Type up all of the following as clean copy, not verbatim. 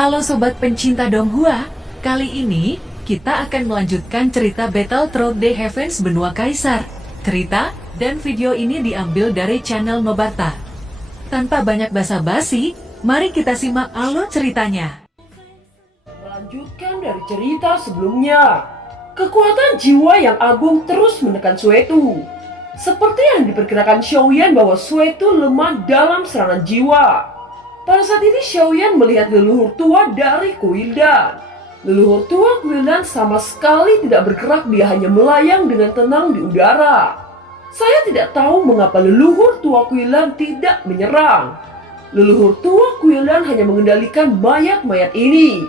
Halo sobat pencinta Donghua, kali ini kita akan melanjutkan cerita Battle Through the Heavens Benua Kaisar. Cerita dan video ini diambil dari channel Nobarta. Tanpa banyak basa-basi, mari kita simak alur ceritanya. Melanjutkan dari cerita sebelumnya, kekuatan jiwa yang agung terus menekan Suetu. Seperti yang diperkirakan Xiaoyan bahwa Suetu lemah dalam serangan jiwa. Pada saat ini Xiaoyan melihat leluhur tua dari Kuildan. Leluhur tua Kuildan sama sekali tidak bergerak, dia hanya melayang dengan tenang di udara. Saya tidak tahu mengapa leluhur tua Kuildan tidak menyerang. Leluhur tua Kuildan hanya mengendalikan mayat-mayat ini.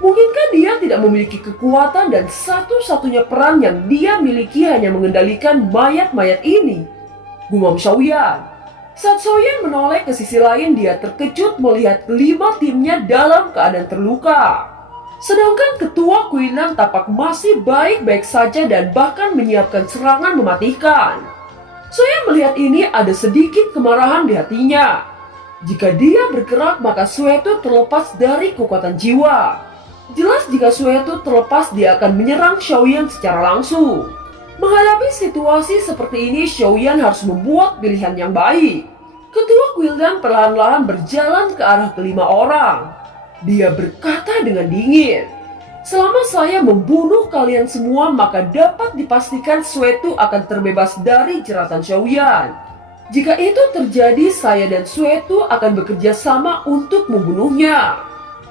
Mungkinkah dia tidak memiliki kekuatan dan satu-satunya peran yang dia miliki hanya mengendalikan mayat-mayat ini? Gumam Xiaoyan. Saat Xiaoyan menoleh ke sisi lain, dia terkejut melihat kelima timnya dalam keadaan terluka. Sedangkan ketua Kuildan tampak masih baik-baik saja dan bahkan menyiapkan serangan mematikan. Xiaoyan melihat ini ada sedikit kemarahan di hatinya. Jika dia bergerak maka Suetu terlepas dari kekuatan jiwa. Jelas jika Suetu terlepas dia akan menyerang Xiaoyan secara langsung. Menghadapi situasi seperti ini, Xiaoyan harus membuat pilihan yang baik. Ketua Kuildan perlahan-lahan berjalan ke arah kelima orang. Dia berkata dengan dingin, "Selama saya membunuh kalian semua, maka dapat dipastikan Suetu akan terbebas dari jeratan Xiaoyan. Jika itu terjadi, saya dan Suetu akan bekerja sama untuk membunuhnya.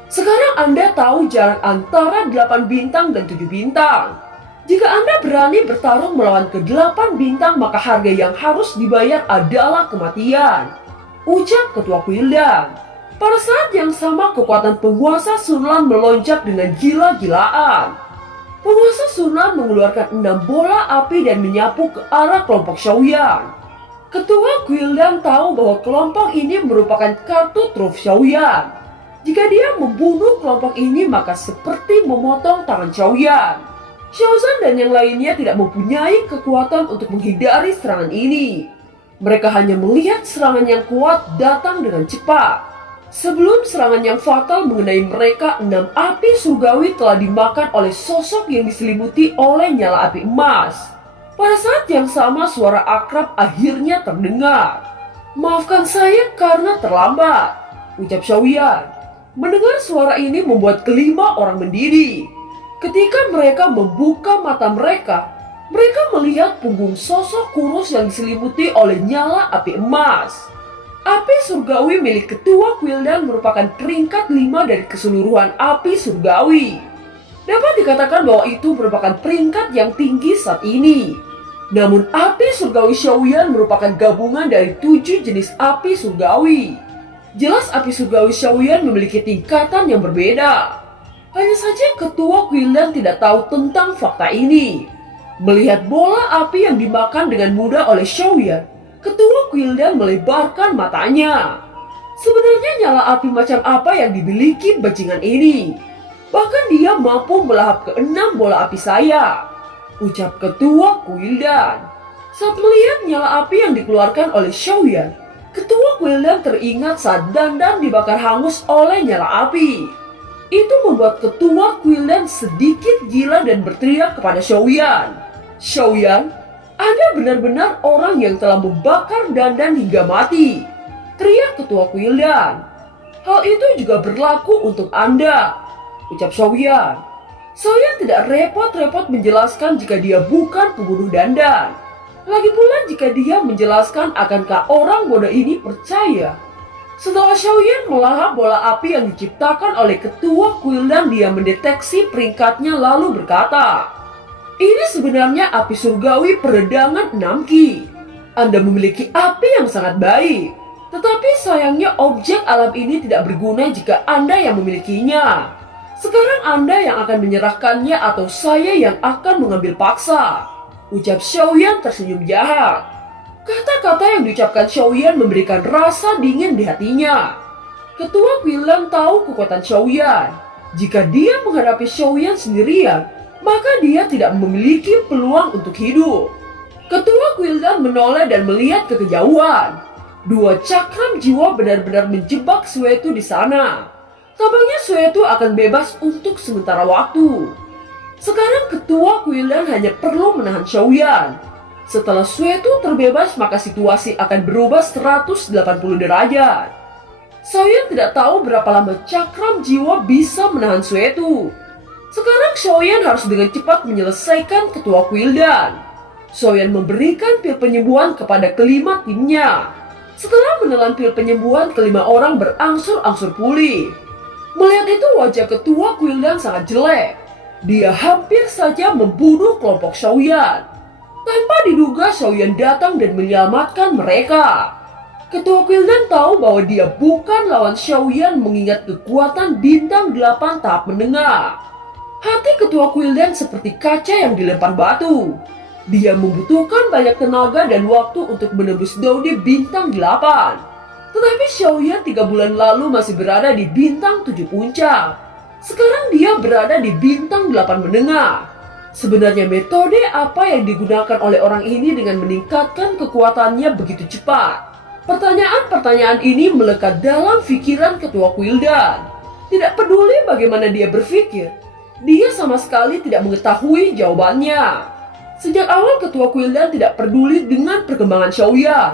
Sekarang Anda tahu jarak antara 8 bintang dan 7 bintang. Jika Anda berani bertarung melawan ke-8 bintang, maka harga yang harus dibayar adalah kematian," ucap ketua Kuildan. Pada saat yang sama, kekuatan penguasa Sunlan melonjak dengan gila-gilaan. Penguasa Sunlan mengeluarkan 6 bola api dan menyapu ke arah kelompok Xiaoyan. Ketua Kuildan tahu bahwa kelompok ini merupakan kartu truf Xiaoyan. Jika dia membunuh kelompok ini, maka seperti memotong tangan Xiaoyan. Xiaozan dan yang lainnya tidak mempunyai kekuatan untuk menghindari serangan ini. Mereka hanya melihat serangan yang kuat datang dengan cepat. Sebelum serangan yang fatal mengenai mereka, 6 api surgawi telah dimakan oleh sosok yang diselimuti oleh nyala api emas. Pada saat yang sama, suara akrab akhirnya terdengar. "Maafkan saya karena terlambat," ucap Xiaoyan. Mendengar suara ini membuat kelima orang mendidih. Ketika mereka membuka mata mereka melihat punggung sosok kurus yang diselimuti oleh nyala api emas. Api surgawi milik ketua Kuildan merupakan peringkat 5 dari keseluruhan api surgawi. Dapat dikatakan bahwa itu merupakan peringkat yang tinggi saat ini. Namun api surgawi Xiaoyan merupakan gabungan dari 7 jenis api surgawi. Jelas api surgawi Xiaoyan memiliki tingkatan yang berbeda. Hanya saja ketua Kuildan tidak tahu tentang fakta ini. Melihat bola api yang dimakan dengan mudah oleh Xiaoyan, ketua Kuildan melebarkan matanya. Sebenarnya nyala api macam apa yang dimiliki bajingan ini? Bahkan dia mampu melahap ke-6 bola api saya, ucap ketua Kuildan. Saat melihat nyala api yang dikeluarkan oleh Xiaoyan, ketua Kuildan teringat saat Dandan dibakar hangus oleh nyala api. Itu membuat ketua Kuildan sedikit gila dan berteriak kepada Xiaoyan. "Xiaoyan, Anda benar-benar orang yang telah membakar Dandan hingga mati," teriak ketua Kuildan. "Hal itu juga berlaku untuk Anda," ucap Xiaoyan. Xiaoyan tidak repot-repot menjelaskan jika dia bukan pembunuh Dandan. Lagi pula jika dia menjelaskan, akankah orang bodoh ini percaya? Setelah Xiaoyan melahap bola api yang diciptakan oleh ketua Kuildan, dia mendeteksi peringkatnya lalu berkata, "Ini sebenarnya api surgawi peredangan 6 Ki. Anda memiliki api yang sangat baik. Tetapi sayangnya objek alam ini tidak berguna jika Anda yang memilikinya. Sekarang Anda yang akan menyerahkannya atau saya yang akan mengambil paksa," ucap Xiaoyan tersenyum jahat. Kata-kata yang diucapkan Xiaoyan memberikan rasa dingin di hatinya. Ketua Kuildan tahu kekuatan Xiaoyan. Jika dia menghadapi Xiaoyan sendirian, maka dia tidak memiliki peluang untuk hidup. Ketua Kuildan menoleh dan melihat ke kejauhan. 2 cakram jiwa benar-benar menjebak Suetu di sana. Tampaknya Suetu akan bebas untuk sementara waktu. Sekarang ketua Quildan hanya perlu menahan Xiaoyan. Setelah Suetu terbebas, maka situasi akan berubah 180 derajat. Xiaoyan tidak tahu berapa lama cakram jiwa bisa menahan Suetu. Sekarang Xiaoyan harus dengan cepat menyelesaikan ketua Quildan. Xiaoyan memberikan pil penyembuhan kepada kelima timnya. Setelah menelan pil penyembuhan, kelima orang berangsur-angsur pulih. Melihat itu, wajah ketua Quildan sangat jelek. Dia hampir saja membunuh kelompok Xiaoyan. Tanpa diduga, Xiaoyan datang dan menyelamatkan mereka. Ketua Quildan tahu bahwa dia bukan lawan Xiaoyan mengingat kekuatan bintang 8 tahap menengah. Hati ketua Quildan seperti kaca yang dilempar batu. Dia membutuhkan banyak tenaga dan waktu untuk menembus Dodi bintang 8. Tetapi Xiaoyan 3 bulan lalu masih berada di bintang 7 puncak. Sekarang dia berada di bintang 8 menengah. Sebenarnya metode apa yang digunakan oleh orang ini dengan meningkatkan kekuatannya begitu cepat? Pertanyaan-pertanyaan ini melekat dalam pikiran ketua Quildan. Tidak peduli bagaimana dia berpikir, dia sama sekali tidak mengetahui jawabannya. Sejak awal ketua Quildan tidak peduli dengan perkembangan Xiaoyan.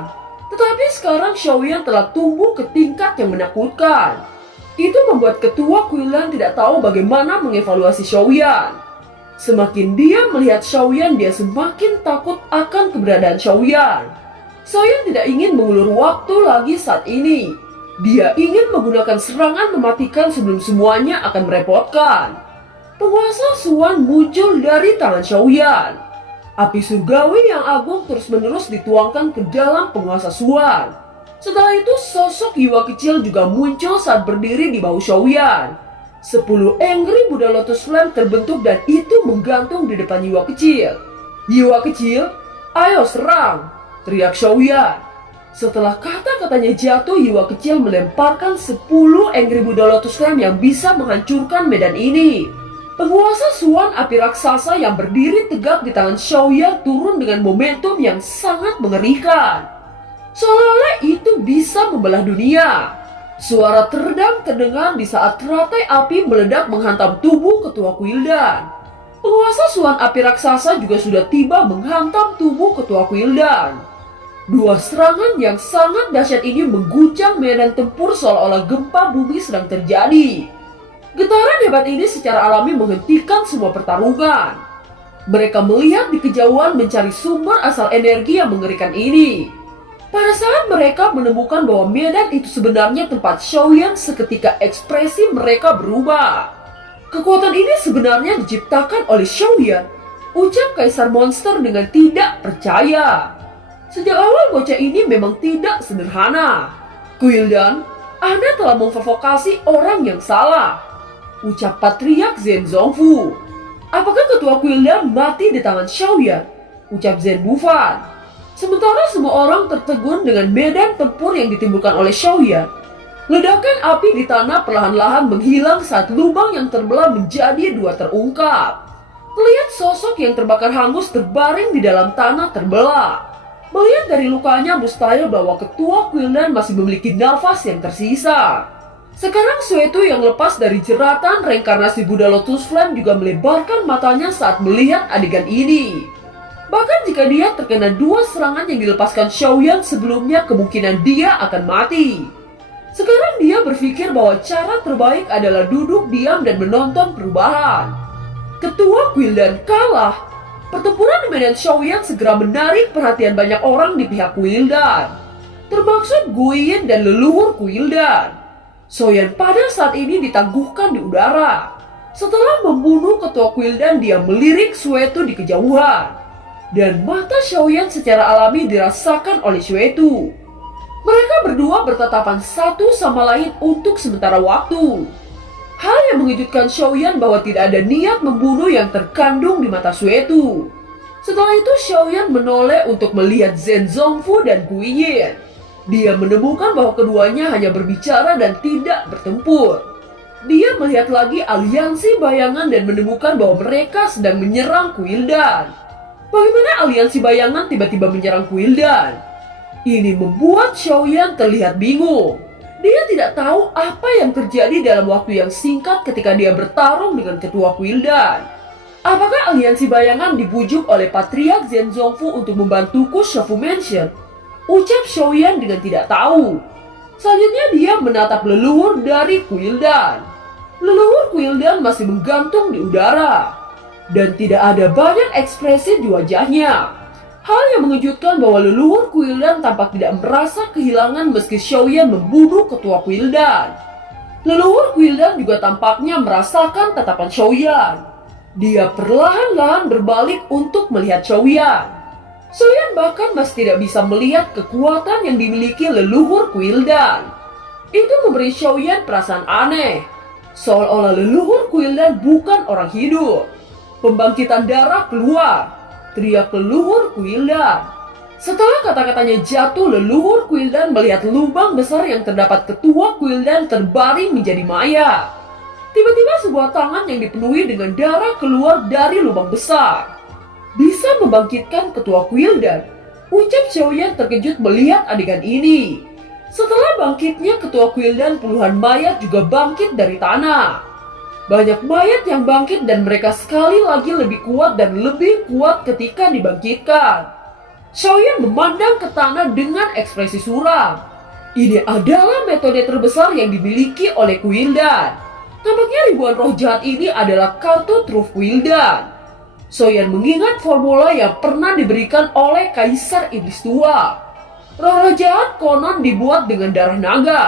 Tetapi sekarang Xiaoyan telah tumbuh ke tingkat yang menakutkan. Itu membuat ketua Quildan tidak tahu bagaimana mengevaluasi Xiaoyan. Semakin dia melihat Xiaoyan, dia semakin takut akan keberadaan Xiaoyan. Xiaoyan tidak ingin mengulur waktu lagi saat ini. Dia ingin menggunakan serangan mematikan sebelum semuanya akan merepotkan. Penguasa Suan muncul dari tangan Xiaoyan. Api surgawi yang agung terus-menerus dituangkan ke dalam penguasa Suan. Setelah itu, sosok Yiwa kecil juga muncul saat berdiri di bahu Xiaoyan. 10 Angry Buddha Lotus Flame terbentuk dan itu menggantung di depan Yiwa kecil. Yiwa kecil, ayo serang, teriak Xiaoyan. Setelah kata-katanya jatuh, Yiwa kecil melemparkan 10 Angry Buddha Lotus Flame yang bisa menghancurkan medan ini. Penguasa Suan api raksasa yang berdiri tegak di tangan Xiaoyan turun dengan momentum yang sangat mengerikan. Seolah-olah itu bisa membelah dunia. Suara teredam terdengar di saat teratai api meledak menghantam tubuh ketua Quildan. Penguasa Suan api raksasa juga sudah tiba menghantam tubuh ketua Quildan. Dua serangan yang sangat dahsyat ini mengguncang medan tempur seolah-olah gempa bumi sedang terjadi. Getaran hebat ini secara alami menghentikan semua pertarungan. Mereka melihat di kejauhan mencari sumber asal energi yang mengerikan ini. Pada saat mereka menemukan bahwa medan itu sebenarnya tempat Xiaoyan, seketika ekspresi mereka berubah. Kekuatan ini sebenarnya diciptakan oleh Xiaoyan, ucap Kaisar Monster dengan tidak percaya. Sejak awal bocah ini memang tidak sederhana. Quildan, Anda telah memprovokasi orang yang salah, ucap Patriark Zhen Zongfu. Apakah ketua Quildan mati di tangan Xiaoyan? Ucap Zhen Bufan. Sementara semua orang tertegun dengan medan tempur yang ditimbulkan oleh Xiaoyan. Ledakan api di tanah perlahan-lahan menghilang saat lubang yang terbelah menjadi dua terungkap. Terlihat sosok yang terbakar hangus terbaring di dalam tanah terbelah. Melihat dari lukanya, mustahil bahwa ketua Quildan masih memiliki nafas yang tersisa. Sekarang Suetu yang lepas dari jeratan reinkarnasi Buddha Lotus Flame juga melebarkan matanya saat melihat adegan ini. Bahkan jika dia terkena dua serangan yang dilepaskan Xiaoyan sebelumnya, kemungkinan dia akan mati. Sekarang dia berpikir bahwa cara terbaik adalah duduk diam dan menonton perubahan. Ketua Quildan kalah. Pertempuran di medan Xiaoyan segera menarik perhatian banyak orang di pihak Quildan, termaksud Guiyin dan leluhur Quildan. Xiaoyan pada saat ini ditangguhkan di udara. Setelah membunuh ketua Quildan, dia melirik Suetu di kejauhan. Dan mata Xiaoyan secara alami dirasakan oleh Suetu. Mereka berdua bertatapan satu sama lain untuk sementara waktu. Hal yang mengejutkan Xiaoyan bahwa tidak ada niat membunuh yang terkandung di mata Suetu. Setelah itu Xiaoyan menoleh untuk melihat Zhen Zongfu dan Guiyin. Dia menemukan bahwa keduanya hanya berbicara dan tidak bertempur. Dia melihat lagi aliansi bayangan dan menemukan bahwa mereka sedang menyerang Quildan. Bagaimana aliansi bayangan tiba-tiba menyerang Quildan? Ini membuat Xiaoyan terlihat bingung. Dia tidak tahu apa yang terjadi dalam waktu yang singkat ketika dia bertarung dengan ketua Quildan. Apakah aliansi bayangan dibujuk oleh Patriark Zhen Zongfu untuk membantuku Shofu Mansion? Ucap Xiaoyan dengan tidak tahu. Selanjutnya dia menatap leluhur dari Quildan. Leluhur Quildan masih menggantung di udara. Dan tidak ada banyak ekspresi di wajahnya. Hal yang mengejutkan bahwa leluhur Quildan tampak tidak merasa kehilangan meski Xiaoyan membunuh ketua Quildan. Leluhur Quildan juga tampaknya merasakan tatapan Xiaoyan. Dia perlahan-lahan berbalik untuk melihat Xiaoyan. Xiaoyan bahkan masih tidak bisa melihat kekuatan yang dimiliki leluhur Quildan. Itu memberi Xiaoyan perasaan aneh, seolah-olah leluhur Quildan bukan orang hidup. Pembangkitan darah keluar, teriak leluhur Quildan. Setelah kata-katanya jatuh, leluhur Quildan melihat lubang besar yang terdapat ketua Quildan terbaring menjadi mayat. Tiba-tiba sebuah tangan yang dipenuhi dengan darah keluar dari lubang besar. Bisa membangkitkan ketua Quildan. Ucap Xiaoyan terkejut melihat adegan ini. Setelah bangkitnya ketua Quildan, puluhan mayat juga bangkit dari tanah. Banyak mayat yang bangkit dan mereka sekali lagi lebih kuat dan lebih kuat ketika dibangkitkan. Xiaoyan memandang ke tanah dengan ekspresi suram. Ini adalah metode terbesar yang dimiliki oleh Quildan. Tampaknya ribuan roh jahat ini adalah kartu truf Quildan. Xiaoyan mengingat formula yang pernah diberikan oleh Kaisar Iblis Tua. Roh jahat konon dibuat dengan darah naga.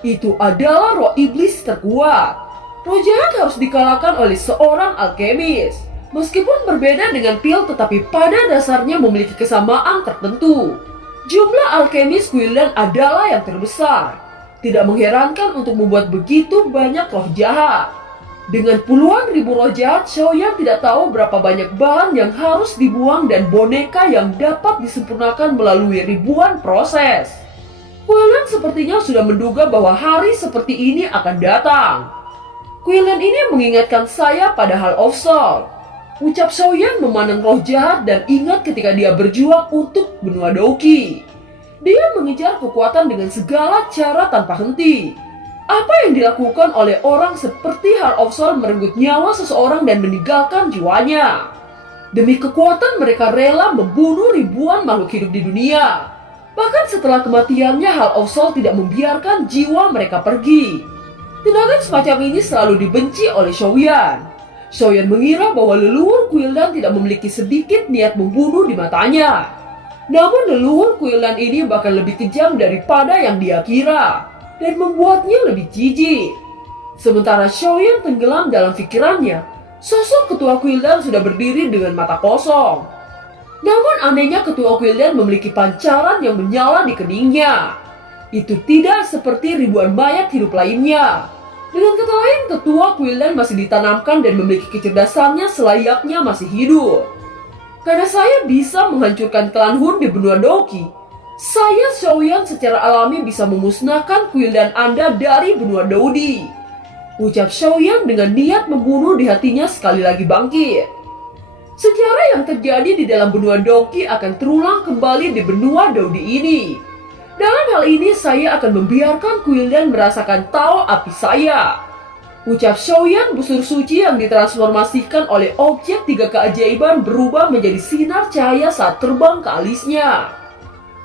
Itu adalah roh iblis terkuat. Roh jahat harus dikalahkan oleh seorang alkemis. Meskipun berbeda dengan pil, tetapi pada dasarnya memiliki kesamaan tertentu. Jumlah alkemis Quildan adalah yang terbesar. Tidak mengherankan untuk membuat begitu banyak roh jahat. Dengan puluhan ribu roh jahat, Xiaoyan tidak tahu berapa banyak bahan yang harus dibuang dan boneka yang dapat disempurnakan melalui ribuan proses. Quildan sepertinya sudah menduga bahwa hari seperti ini akan datang. Quildan ini mengingatkan saya pada Hall of Soul. Ucap Xiaoyan memandang roh jahat dan ingat ketika dia berjuang untuk benua Douqi. Dia mengejar kekuatan dengan segala cara tanpa henti. Apa yang dilakukan oleh orang seperti Hall of Soul merenggut nyawa seseorang dan meninggalkan jiwanya. Demi kekuatan mereka rela membunuh ribuan makhluk hidup di dunia. Bahkan setelah kematiannya, Hall of Soul tidak membiarkan jiwa mereka pergi. Tindakan semacam ini selalu dibenci oleh Xiaoyan. Xiaoyan mengira bahwa leluhur Quildan tidak memiliki sedikit niat membunuh di matanya. Namun leluhur Quildan ini bahkan lebih kejam daripada yang dia kira, dan membuatnya lebih jijik. Sementara Xiaoyan tenggelam dalam pikirannya, sosok ketua Quildan sudah berdiri dengan mata kosong. Namun anehnya ketua Quildan memiliki pancaran yang menyala di keningnya. Itu tidak seperti ribuan mayat hidup lainnya. Dengan kata lain, ketua Quildan masih ditanamkan dan memiliki kecerdasannya selayaknya masih hidup. Karena saya bisa menghancurkan klan Hun di benua Douqi, saya Xiaoyan secara alami bisa memusnahkan Quildan Anda dari benua Daudi. Ucap Xiaoyan dengan niat membunuh di hatinya sekali lagi bangkit. Sejarah yang terjadi di dalam benua Douqi akan terulang kembali di benua Daudi ini. Dalam hal ini saya akan membiarkan Quildan merasakan tahu api saya. Ucap Xiaoyan, busur suci yang ditransformasikan oleh objek tiga keajaiban berubah menjadi sinar cahaya saat terbang ke alisnya.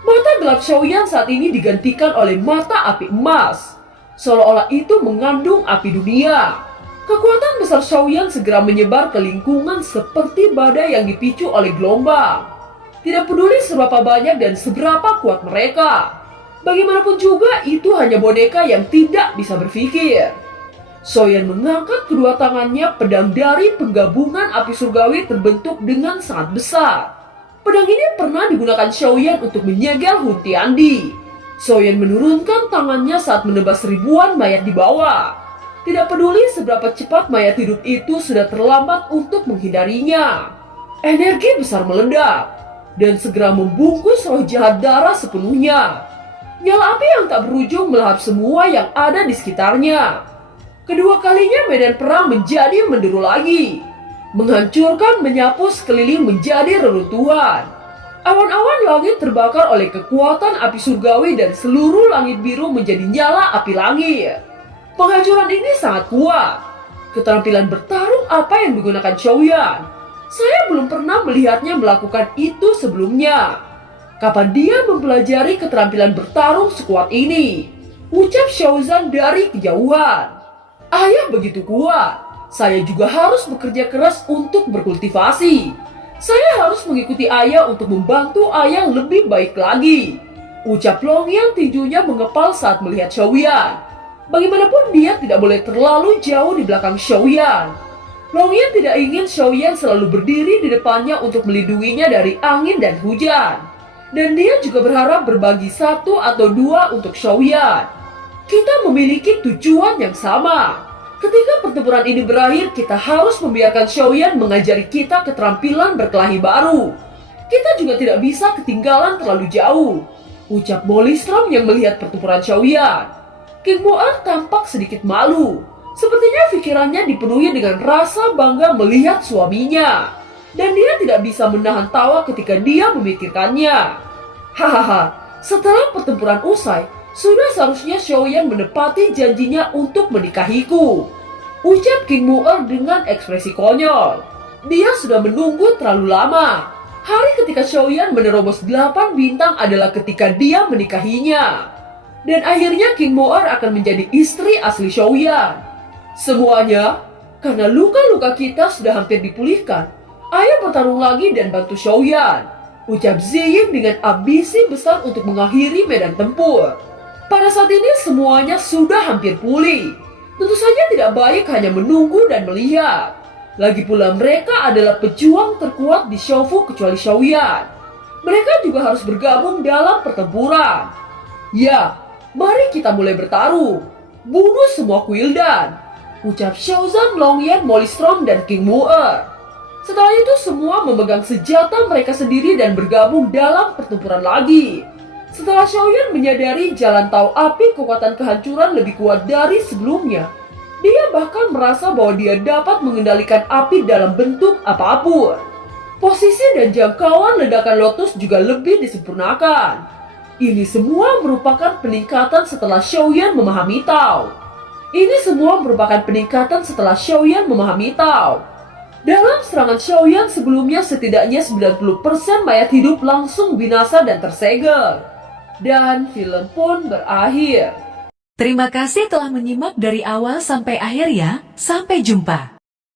Mata gelap Xiaoyan saat ini digantikan oleh mata api emas. Seolah-olah itu mengandung api dunia. Kekuatan besar Xiaoyan segera menyebar ke lingkungan seperti badai yang dipicu oleh gelombang. Tidak peduli seberapa banyak dan seberapa kuat mereka. Bagaimanapun juga, itu hanya boneka yang tidak bisa berpikir. Xiaoyan mengangkat kedua tangannya, pedang dari penggabungan api surgawi terbentuk dengan sangat besar. Pedang ini pernah digunakan Xiaoyan untuk menyegel Hun Tiandi. Xiaoyan menurunkan tangannya saat menebas ribuan mayat di bawah. Tidak peduli seberapa cepat mayat hidup itu sudah terlambat untuk menghindarinya. Energi besar meledak dan segera membungkus roh jahat darah sepenuhnya. Nyala api yang tak berujung melahap semua yang ada di sekitarnya. Kedua kalinya medan perang menjadi menderu lagi. Menghancurkan, menyapu sekeliling menjadi reruntuhan. Awan-awan langit terbakar oleh kekuatan api surgawi dan seluruh langit biru menjadi nyala api langit. Penghancuran ini sangat kuat. Keterampilan bertarung apa yang digunakan Xiaoyan? Saya belum pernah melihatnya melakukan itu sebelumnya. Kapan dia mempelajari keterampilan bertarung sekuat ini? Ucap Xiaozan dari kejauhan. Ayah begitu kuat. Saya juga harus bekerja keras untuk berkultivasi. Saya harus mengikuti ayah untuk membantu ayah lebih baik lagi. Ucap Long yang tinjunya mengepal saat melihat Xiaoyan. Bagaimanapun dia tidak boleh terlalu jauh di belakang Xiaoyan. Long Yan tidak ingin Xiaoyan selalu berdiri di depannya untuk melindunginya dari angin dan hujan. Dan dia juga berharap berbagi satu atau dua untuk Xiaoyan. Kita memiliki tujuan yang sama. Ketika pertempuran ini berakhir, kita harus membiarkan Xiaoyan mengajari kita keterampilan berkelahi baru. Kita juga tidak bisa ketinggalan terlalu jauh. Ucap Molistrom yang melihat pertempuran Xiaoyan. King Moer tampak sedikit malu. Sepertinya pikirannya dipenuhi dengan rasa bangga melihat suaminya. Dan dia tidak bisa menahan tawa ketika dia memikirkannya. Hahaha, setelah pertempuran usai, sudah seharusnya Xiaoyan menepati janjinya untuk menikahiku. Ucap King Moer dengan ekspresi konyol. Dia sudah menunggu terlalu lama. Hari ketika Xiaoyan menerobos 8 bintang adalah ketika dia menikahinya. Dan akhirnya King Moer akan menjadi istri asli Xiaoyan. Semuanya karena luka-luka kita sudah hampir dipulihkan. Ayah bertarung lagi dan bantu Xiaoyan. Ucap Ziying dengan ambisi besar untuk mengakhiri medan tempur. Pada saat ini semuanya sudah hampir pulih. Tentu saja tidak baik hanya menunggu dan melihat. Lagi pula mereka adalah pejuang terkuat di Xiaofu kecuali Xiaoyan. Mereka juga harus bergabung dalam pertempuran. Ya, mari kita mulai bertarung. Bunuh semua Kuildan. Ucap Xiaozan, Long Yan, Molistrom, dan King Moer. Setelah itu semua memegang senjata mereka sendiri dan bergabung dalam pertempuran lagi. Setelah Xiaoyan menyadari jalan tahu api kekuatan kehancuran lebih kuat dari sebelumnya, dia bahkan merasa bahwa dia dapat mengendalikan api dalam bentuk apapun. Posisi dan jangkauan ledakan Lotus juga lebih disempurnakan. Ini semua merupakan peningkatan setelah Xiaoyan memahami Tao. Dalam serangan Xiaoyan sebelumnya setidaknya 90% mayat hidup langsung binasa dan tersegel. Dan film pun berakhir. Terima kasih telah menyimak dari awal sampai akhir ya. Sampai jumpa.